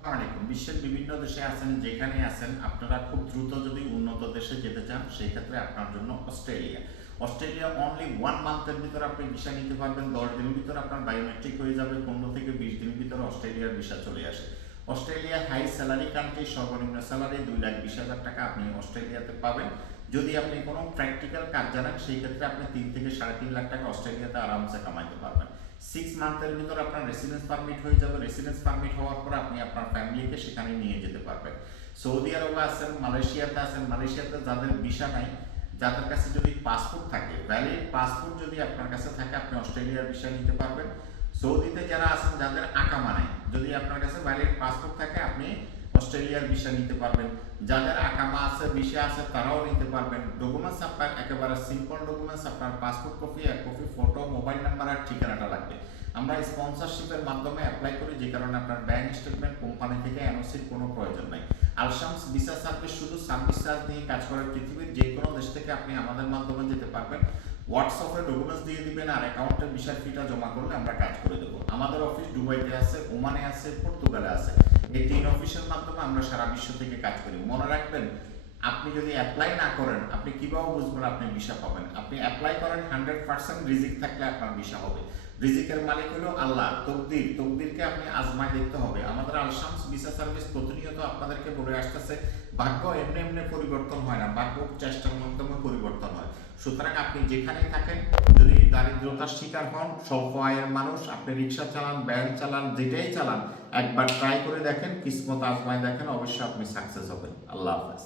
আসসালামাইকুম। বিশ্বের বিভিন্ন দেশে আছেন, যেখানে আছেন আপনারা খুব দ্রুত যদি উন্নত দেশে যেতে চান সেই ক্ষেত্রে আপনার জন্য অস্ট্রেলিয়া অনলি 1 মান্থের ভিতরে আপনি ভিসা নিতে পারবেন। 10 দিনের ভিতরে আপনার বায়োমেট্রিক হয়ে যাবে। 15 থেকে 20 দিনের ভিতরে অস্ট্রেলিয়ার ভিসা চলে আসে। অস্ট্রেলিয়া হাই স্যালারি কান্ট্রি, সর্বনিম্ন স্যালারি 2,20,000 টাকা আপনি অস্ট্রেলিয়াতে পাবেন। যদি আপনি কোনো প্র্যাকটিক্যাল কাজ জানেন সেই ক্ষেত্রে আপনি 3 থেকে 3.5 লাখ টাকা অস্ট্রেলিয়াতে আরামসে কামাইতে পারবেন। 6 মান্থের ভিতর আপনার রেসিডেন্স পারমিট হয়ে যাবে। রেসিডেন্স পারমিট হওয়ার পর আপনি আপনার ফ্যামিলিকে সেখানে নিয়ে যেতে পারবেন। সৌদি আরবে আছেন, মালয়েশিয়াতে আছেন, মালয়েশিয়াতে যাদের ভিসা নাই, যাদের কাছে যদি পাসপোর্ট থাকে, ভ্যালিড পাসপোর্ট যদি আপনার কাছে থাকে, আপনি অস্ট্রেলিয়ার ভিসা নিতে পারবেন। সৌদিতে যারা আছেন, যাদের আকামা নাই, যদি আপনার কাছে ভ্যালিড পাসপোর্ট থাকে, আপনি অস্ট্রেলিয়ার ভিসা নিতে পারবেন। যাদের আকামা আছে, ভিসা আছে, তারাও নিতে পারবেন। ডকুমেন্টস আপনার একেবারে সিম্পল ডকুমেন্টস, আপনার পাসপোর্ট কপি, এক কপি ফটো, মোবাইল নাম্বার আর ঠিকানাটা লাগবে। আমরা স্পন্সরশিপের মাধ্যমে অ্যাপ্লাই করি, যে কারণে আপনার ব্যাংক স্টেটমেন্ট, কোম্পানি থেকে এনওসির কোনো প্রয়োজন নাই। আলশামস ভিসা সার্ভিস শুধু সার্ভিস চার্জ নিয়ে কাজ করে। পৃথিবীর যে কোনো দেশ থেকে আপনি আমাদের মাধ্যমে যেতে পারবেন। হোয়াটসঅ্যাপে ডকুমেন্টস দিয়ে দিবেন আর অ্যাকাউন্টে ভিসার ফিটা জমা করলে আমরা কাজ করে দেবো। আমাদের অফিস দুবাইতে আছে, ওমানে আছে, পর্তুগালে আছে। এই 3 অফিসের মাধ্যমে আমরা সারা বিশ্ব থেকে কাজ করি। মনে রাখবেন, আপনি যদি অ্যাপ্লাই না করেন, আপনি কিভাবে বুঝবেন আপনি ভিসা পাবেন? আপনি অ্যাপ্লাই করেন, 100% রিজিক থাকলে আপনার ভিসা হবে। রিজিকের মালিক হলো আল্লাহ। তকদিরকে আপনি আজমায় দেখতে হবে। আমাদের আলশামস ভিসা সার্ভিস প্রতিনিয়ত আপনাদেরকে বলে আসতেছে, ভাগ্য এমনি এমনি পরিবর্তন হয় না, ভাগ্য চেষ্টার মাধ্যমে পরিবর্তন হয়। সুতরাং আপনি যেখানেই থাকেন, যদি দারিদ্রতার শিকার হন, স্বল্প আয়ের মানুষ, আপনি রিক্সা চালান, ভ্যান চালান, যেটাই চালান, একবার ট্রাই করে দেখেন, কিসমত আজমায় দেখেন, অবশ্যই আপনি সাকসেস হবেন। আল্লাহ হাফেজ।